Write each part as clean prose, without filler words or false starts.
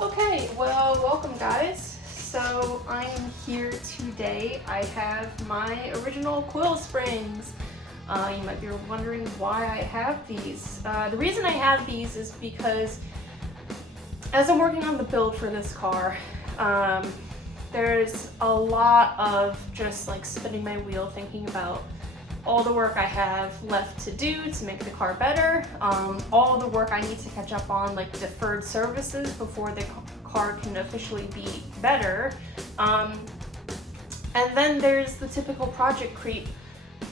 Okay, well, welcome guys. So I am here today. I have my original coil springs. You might be wondering why I have these. The reason I have these is because as I'm working on the build for this car, there's a lot of just like spinning my wheel thinking about all the work I have left to do to make the car better, all the work I need to catch up on, like deferred services before the car can officially be better. And then there's the typical project creep.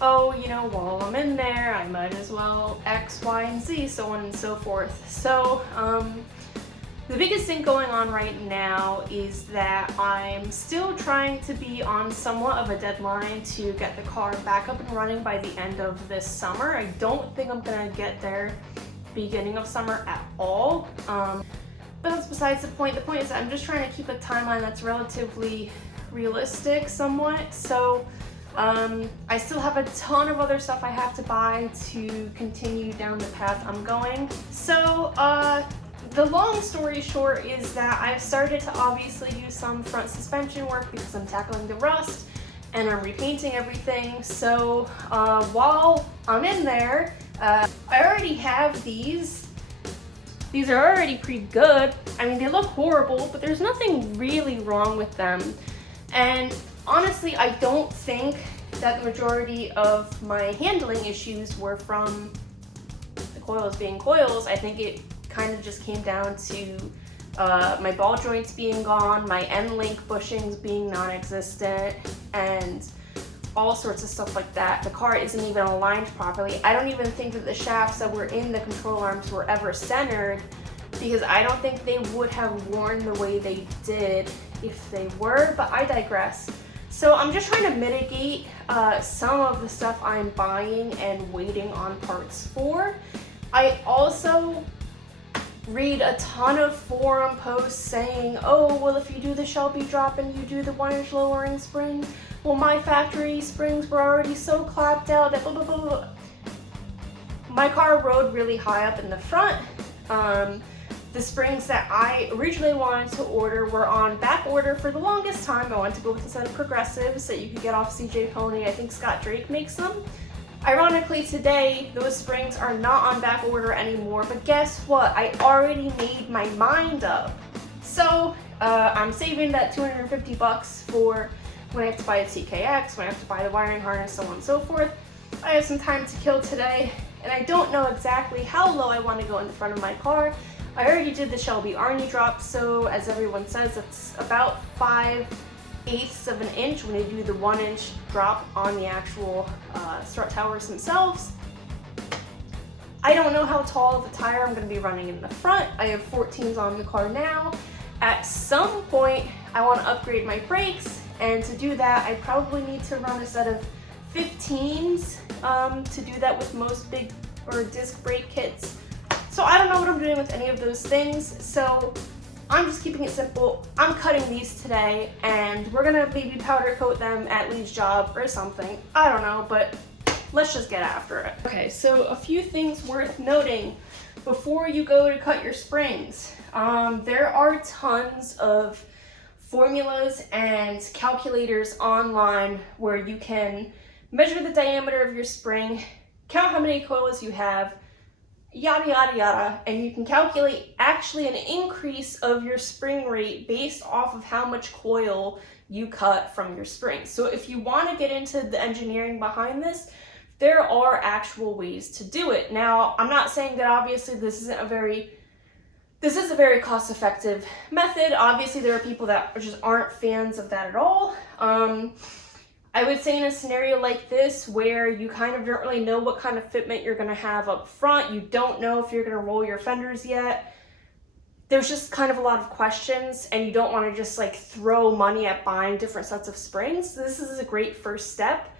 Oh, while I'm in there, I might as well X, Y, and Z, so on and so forth. So, the biggest thing going on right now is that I'm still trying to be on somewhat of a deadline to get the car back up and running by the end of this summer. I don't think I'm gonna get there beginning of summer at all. But that's besides the point. The point is that I'm just trying to keep a timeline that's relatively realistic somewhat. So I still have a ton of other stuff I have to buy to continue down the path I'm going. So the long story short is that I've started to obviously do some front suspension work because I'm tackling the rust and I'm repainting everything. So while I'm in there, I already have these. These are already pretty good. I mean, they look horrible, but there's nothing really wrong with them. And honestly, I don't think that the majority of my handling issues were from the coils being coils. I think it kind of just came down to my ball joints being gone, my end link bushings being non-existent, and all sorts of stuff like that. The car isn't even aligned properly. I don't even think that the shafts that were in the control arms were ever centered, because I don't think they would have worn the way they did if they were, but I digress. So I'm just trying to mitigate some of the stuff I'm buying and waiting on parts for. I also read a ton of forum posts saying, oh, well, if you do the Shelby drop and you do the 1-inch lowering spring, well, my factory springs were already so clapped out that blah, blah, blah, blah. My car rode really high up in the front. The springs that I originally wanted to order were on back order for the longest time. I wanted to go with a set of progressives that you could get off CJ Pony. I think Scott Drake makes them. Ironically, today, those springs are not on back order anymore, but guess what? I already made my mind up. So, I'm saving that $250 for when I have to buy a TKX, when I have to buy the wiring harness, so on and so forth. I have some time to kill today, and I don't know exactly how low I want to go in the front of my car. I already did the Shelby Arnie drop, so as everyone says, it's about 5/8 of an inch when you do the 1-inch drop on the actual strut towers themselves. I don't know how tall of a tire I'm going to be running in the front. I have 14s on the car now. At some point, I want to upgrade my brakes, and to do that, I probably need to run a set of 15s to do that with most big or disc brake kits. So I don't know what I'm doing with any of those things, so I'm just keeping it simple. I'm cutting these today, and we're gonna maybe powder coat them at Lee's job or something. I don't know, but let's just get after it. Okay, so a few things worth noting before you go to cut your springs. There are tons of formulas and calculators online where you can measure the diameter of your spring, count how many coils you have, yada yada yada, and you can calculate actually an increase of your spring rate based off of how much coil you cut from your spring. So if you want to get into the engineering behind this, there are actual ways to do it. Now, I'm not saying that obviously this is a very cost-effective method. Obviously there are people that just aren't fans of that at all. I would say in a scenario like this where you kind of don't really know what kind of fitment you're going to have up front, you don't know if you're going to roll your fenders yet, there's just kind of a lot of questions, and you don't want to just like throw money at buying different sets of springs. This is a great first step.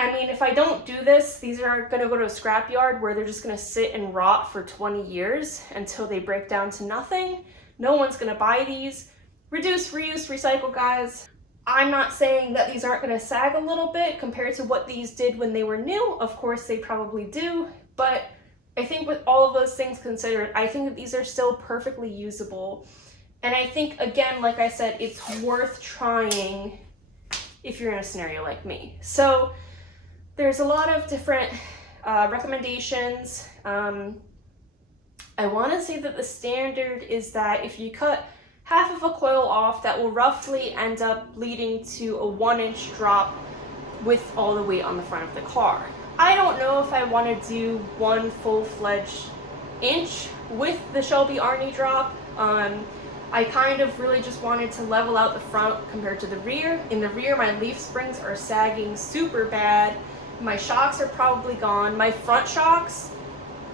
I mean, if I don't do this, these are going to go to a scrapyard where they're just going to sit and rot for 20 years until they break down to nothing. No one's going to buy these. Reduce, reuse, recycle, guys. I'm not saying that these aren't going to sag a little bit compared to what these did when they were new. Of course, they probably do, but I think with all of those things considered, I think that these are still perfectly usable And I think, again, like I said, it's worth trying if you're in a scenario like me. So there's a lot of different recommendations. I want to say that the standard is that if you cut half of a coil off, that will roughly end up leading to a 1-inch drop with all the weight on the front of the car. I don't know if I want to do 1 full-fledged inch with the Shelby Arnie drop. I kind of really just wanted to level out the front compared to the rear. In the rear, my leaf springs are sagging super bad. My shocks are probably gone. My front shocks,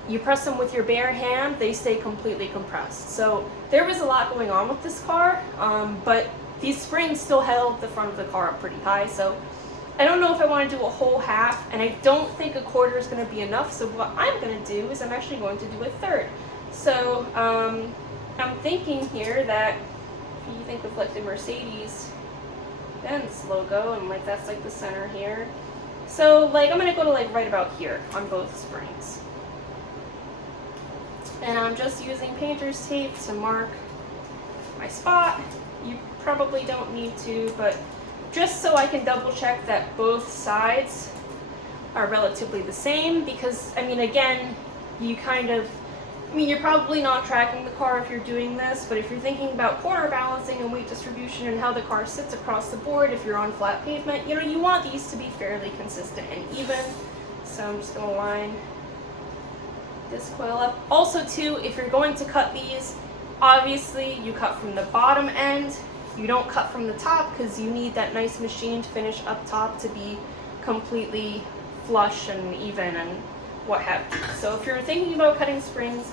you press them with your bare hand, they stay completely compressed. So there was a lot going on with this car, but these springs still held the front of the car up pretty high. So I don't know if I want to do a whole half, and I don't think a quarter is going to be enough. So what I'm going to do is I'm actually going to do a third. So I'm thinking here that if you think of like the Mercedes-Benz logo, and like that's like the center here. So like I'm going to go to like right about here on both springs. And I'm just using painter's tape to mark my spot. You probably don't need to, but just so I can double check that both sides are relatively the same, because I mean, again, you're probably not tracking the car if you're doing this, but if you're thinking about corner balancing and weight distribution and how the car sits across the board, if you're on flat pavement, you want these to be fairly consistent and even. So I'm just gonna line this coil up. Also too, if you're going to cut these, obviously you cut from the bottom end. You don't cut from the top because you need that nice machined finish up top to be completely flush and even and what have you. So if you're thinking about cutting springs,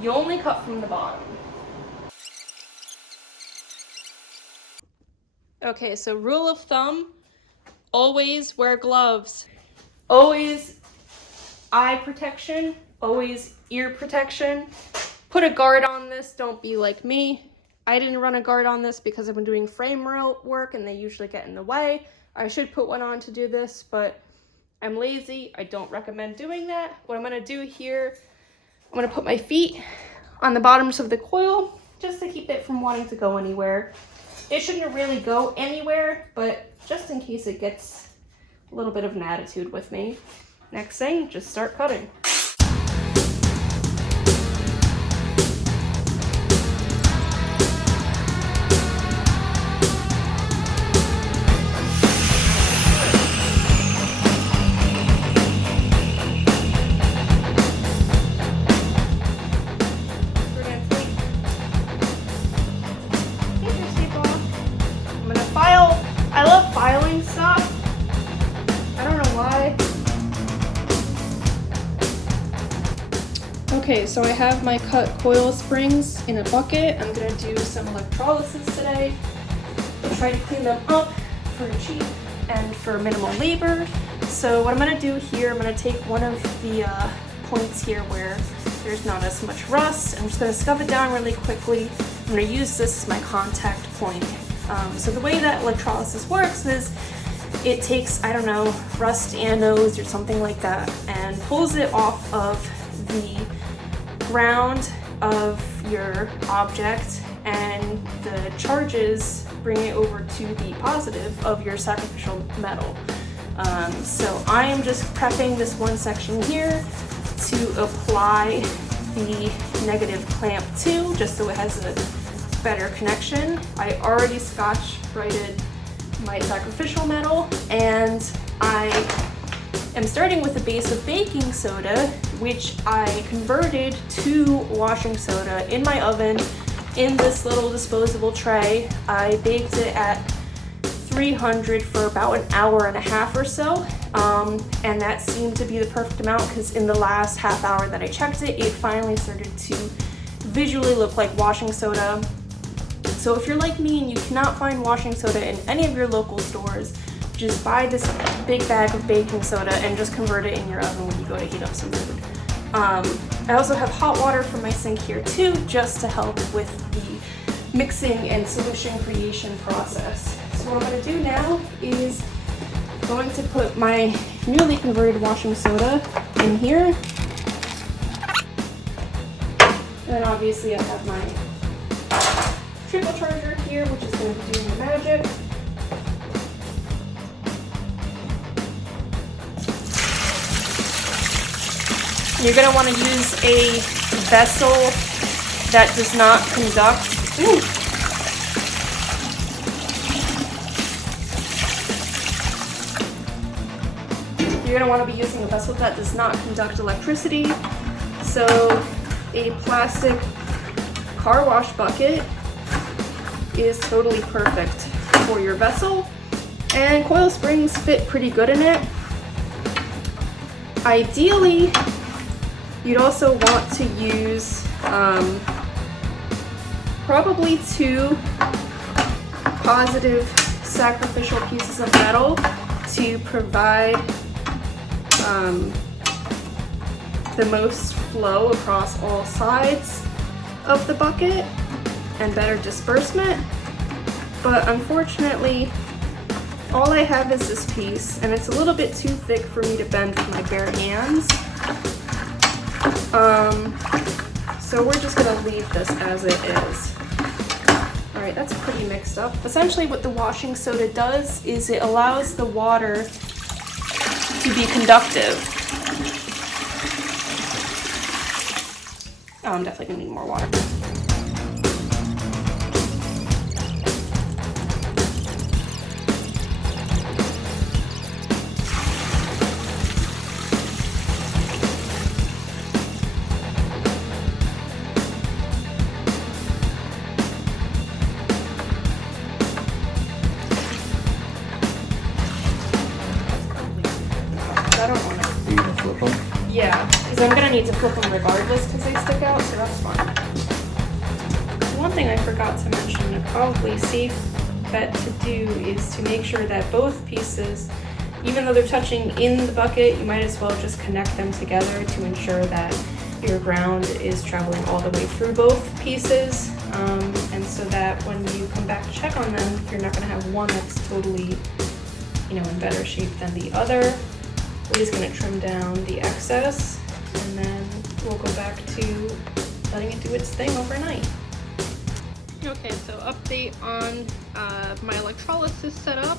you only cut from the bottom. Okay, so rule of thumb, always wear gloves. Always eye protection, always ear protection. Put a guard on this, don't be like me. I didn't run a guard on this because I've been doing frame rail work and they usually get in the way. I should put one on to do this, but I'm lazy. I don't recommend doing that. What I'm gonna do here, I'm gonna put my feet on the bottoms of the coil just to keep it from wanting to go anywhere. It shouldn't really go anywhere, but just in case it gets a little bit of an attitude with me. Next thing, just start cutting. Okay, so I have my cut coil springs in a bucket. I'm gonna do some electrolysis today. Try to clean them up for cheap and for minimal labor. So what I'm gonna do here, I'm gonna take one of the points here where there's not as much rust. I'm just gonna scrub it down really quickly. I'm gonna use this as my contact point. So the way that electrolysis works is it takes, I don't know, rust anodes or something like that and pulls it off of the ground of your object, and the charges bring it over to the positive of your sacrificial metal. So I am just prepping this one section here to apply the negative clamp to, just so it has a better connection. I already scotch-brightered my sacrificial metal, and I am starting with a base of baking soda, which I converted to washing soda in my oven in this little disposable tray. I baked it at 300 for about an hour and a half or so, and that seemed to be the perfect amount because in the last half hour that I checked it, it finally started to visually look like washing soda. So if you're like me and you cannot find washing soda in any of your local stores, just buy this big bag of baking soda and just convert it in your oven when you go to heat up some food. I also have hot water from my sink here too, just to help with the mixing and solution creation process. So what I'm going to do now is going to put my newly converted washing soda in here. And then obviously I have my trip here, which is going to be doing the magic. You're going to want to use a vessel that does not conduct. Ooh. You're going to want to be using a vessel that does not conduct electricity. So a plastic car wash bucket is totally perfect for your vessel, and coil springs fit pretty good in it. Ideally, you'd also want to use probably 2 positive sacrificial pieces of metal to provide the most flow across all sides of the bucket and better disbursement. But unfortunately, all I have is this piece, and it's a little bit too thick for me to bend with my bare hands. So we're just gonna leave this as it is. All right, that's pretty mixed up. Essentially what the washing soda does is it allows the water to be conductive. Oh, I'm definitely gonna need more water. I don't want to. Are you gonna flip them? Yeah, because I'm gonna need to flip them regardless because they stick out, so that's fine. One thing I forgot to mention, a probably safe bet to do is to make sure that both pieces, even though they're touching in the bucket, you might as well just connect them together to ensure that your ground is traveling all the way through both pieces, and so that when you come back to check on them, you're not gonna have one that's totally, in better shape than the other. We're just going to trim down the excess, and then we'll go back to letting it do its thing overnight. Okay, so update on my electrolysis setup.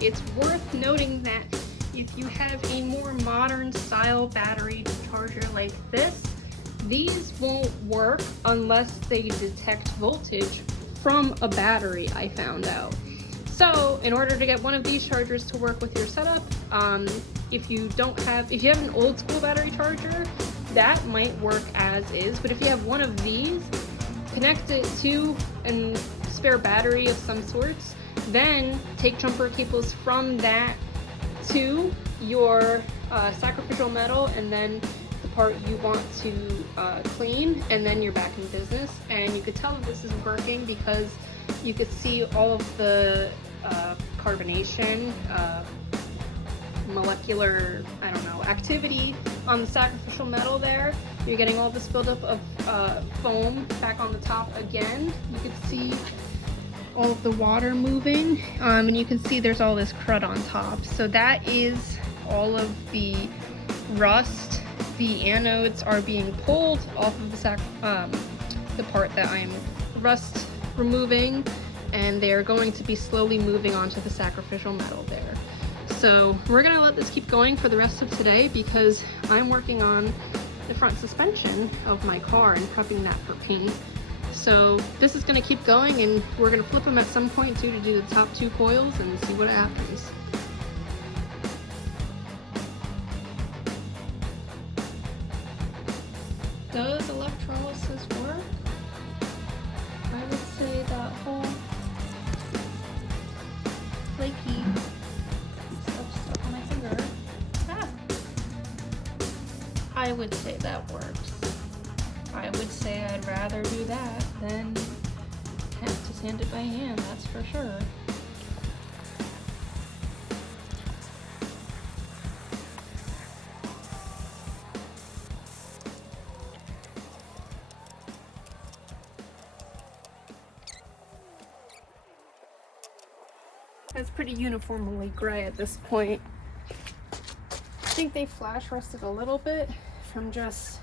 It's worth noting that if you have a more modern style battery charger like this, these won't work unless they detect voltage from a battery, I found out. So in order to get one of these chargers to work with your setup, if you have an old school battery charger, that might work as is, but if you have one of these, connect it to a spare battery of some sorts, then take jumper cables from that to your sacrificial metal, and then the part you want to clean, and then you're back in business. And you could tell that this is working because you could see all of the carbonation, molecular, activity on the sacrificial metal there. You're getting all this buildup of foam back on the top again. You can see all of the water moving, and you can see there's all this crud on top. So that is all of the rust. The anodes are being pulled off of the part that I'm rust removing, and they're going to be slowly moving onto the sacrificial metal there. So we're gonna let this keep going for the rest of today because I'm working on the front suspension of my car and prepping that for paint. So this is gonna keep going, and we're gonna flip them at some point too to do the top 2 coils and see what happens. Does electrolysis work? I would say that whole flaky stuff stuck on my finger. I would say that works. I would say I'd rather do that than have to sand it by hand, that's for sure. It's pretty uniformly gray at this point. I think they flash rusted a little bit from just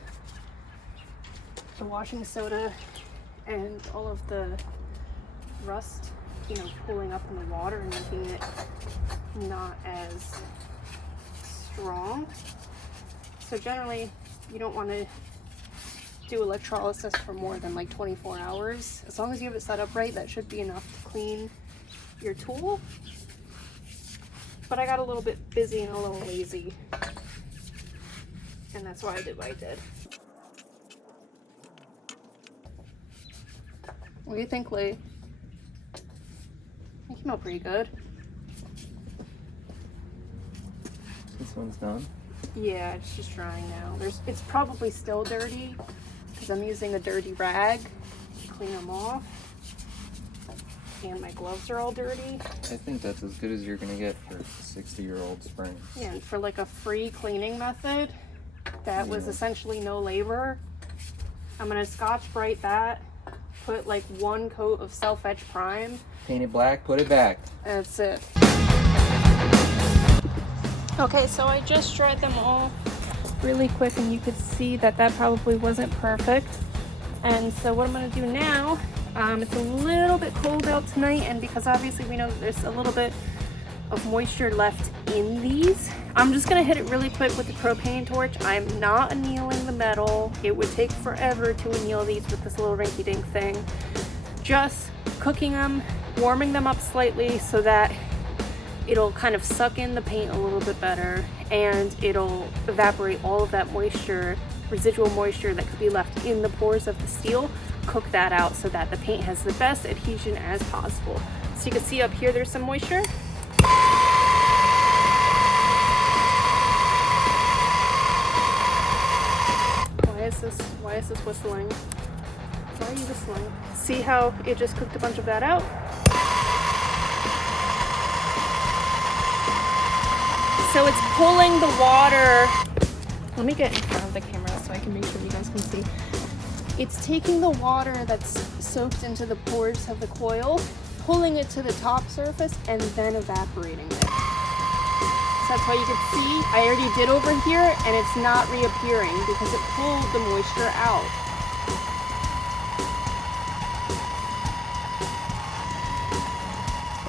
the washing soda and all of the rust, you know, pooling up in the water and making it not as strong. So generally, you don't want to do electrolysis for more than like 24 hours. As long as you have it set up right, that should be enough to clean your tool. But I got a little bit busy and a little lazy, and that's why I did what I did. What do you think, Lee? They came out pretty good. This one's done? Yeah, it's just drying now. It's probably still dirty because I'm using a dirty rag to clean them off. And my gloves are all dirty. I think that's as good as you're gonna get for a 60-year-old spring. Yeah, and for like a free cleaning method that was essentially no labor, I'm gonna Scotch-Brite that, put like 1 coat of self-etch prime. Paint it black, put it back. That's it. Okay, so I just dried them all really quick, and you could see that probably wasn't perfect. And so what I'm gonna do now, it's a little bit cold out tonight, and because obviously we know that there's a little bit of moisture left in these, I'm just gonna hit it really quick with the propane torch. I'm not annealing the metal. It would take forever to anneal these with this little rinky-dink thing. Just cooking them, warming them up slightly so that it'll kind of suck in the paint a little bit better, and it'll evaporate all of that moisture, residual moisture that could be left in the pores of the steel. Cook that out so that the paint has the best adhesion as possible. So you can see up here there's some moisture. Why is this whistling? Why are you whistling? See how it just cooked a bunch of that out? So it's pulling the water. Let me get in front of the camera so I can make sure you guys can see. It's taking the water that's soaked into the pores of the coil, pulling it to the top surface, and then evaporating it. So that's why you can see I already did over here, and it's not reappearing because it pulled the moisture out.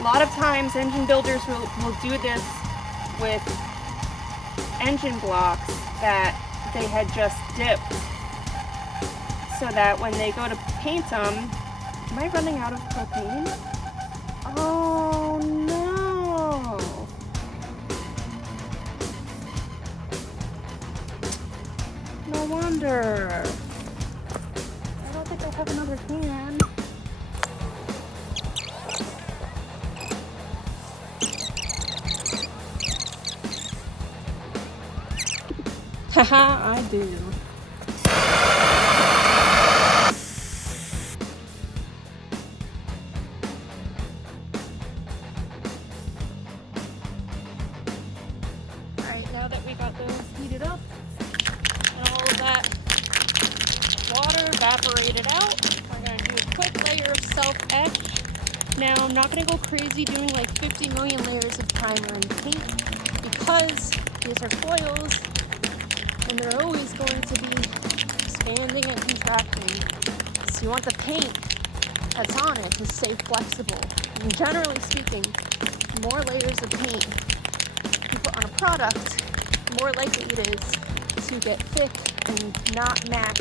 A lot of times engine builders will do this with engine blocks that they had just dipped, so that when they go to paint them, am I running out of propane? Oh no! No wonder. I don't think I have another can. Haha, I do. Alright, now that we got those heated up and all of that water evaporated out, we're going to do a quick layer of self-etch. Now, I'm not going to go crazy doing like 50 million layers of primer and paint because these are coils, and they're always going to be expanding and contracting. So you want the paint that's on it to stay flexible. And generally speaking, the more layers of paint you put on a product, the more likely it is to get thick and not match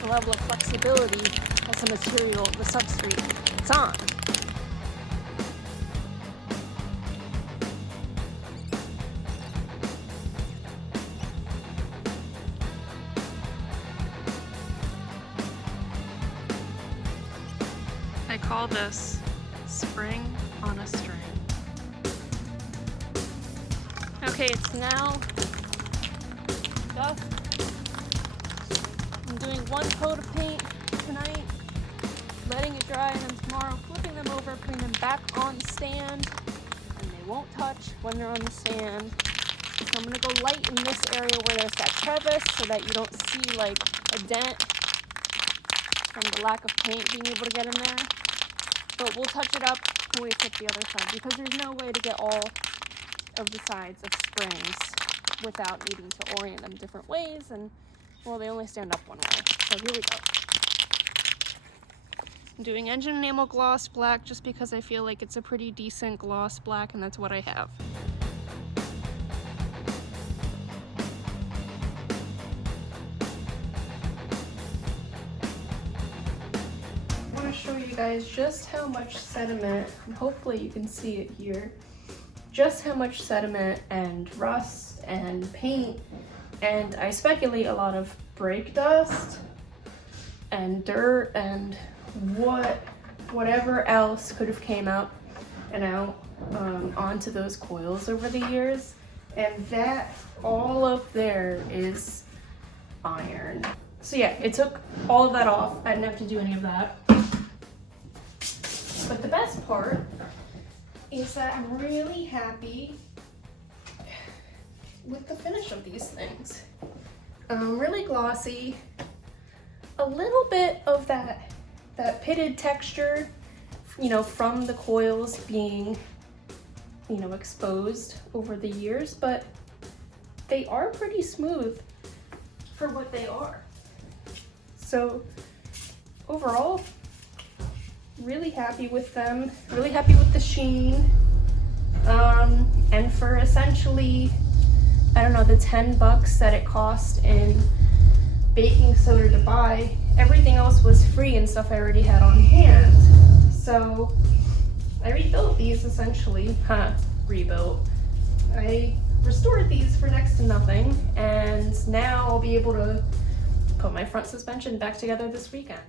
the level of flexibility as the material, the substrate it's on. I call this spring on a string. Okay, it's now dusk. I'm doing 1 coat of paint tonight, letting it dry, and then tomorrow flipping them over, putting them back on the stand, and they won't touch when they're on the stand. So I'm gonna go light in this area where there's that crevice so that you don't see like a dent from the lack of paint being able to get in there. But we'll touch it up when we flip the other side, because there's no way to get all of the sides of springs without needing to orient them different ways, and well, they only stand up one way. So here we go. I'm doing engine enamel gloss black just because I feel like it's a pretty decent gloss black, and that's what I have. I want to show you guys just how much sediment, and hopefully you can see it here, just how much sediment and rust and paint, and I speculate a lot of brake dust and dirt and whatever else could have came up and out onto those coils over the years, and that all up there is iron. So yeah, it took all of that off. I didn't have to do any of that. But the best part is that I'm really happy with the finish of these things. Really glossy, a little bit of that pitted texture, you know, from the coils being, you know, exposed over the years, but they are pretty smooth for what they are. So overall, really happy with them, really happy with the sheen, and for essentially, I don't know, the $10 that it cost in baking soda to buy, everything else was free and stuff I already had on hand. So I rebuilt these essentially, rebuilt. I restored these for next to nothing, and now I'll be able to put my front suspension back together this weekend.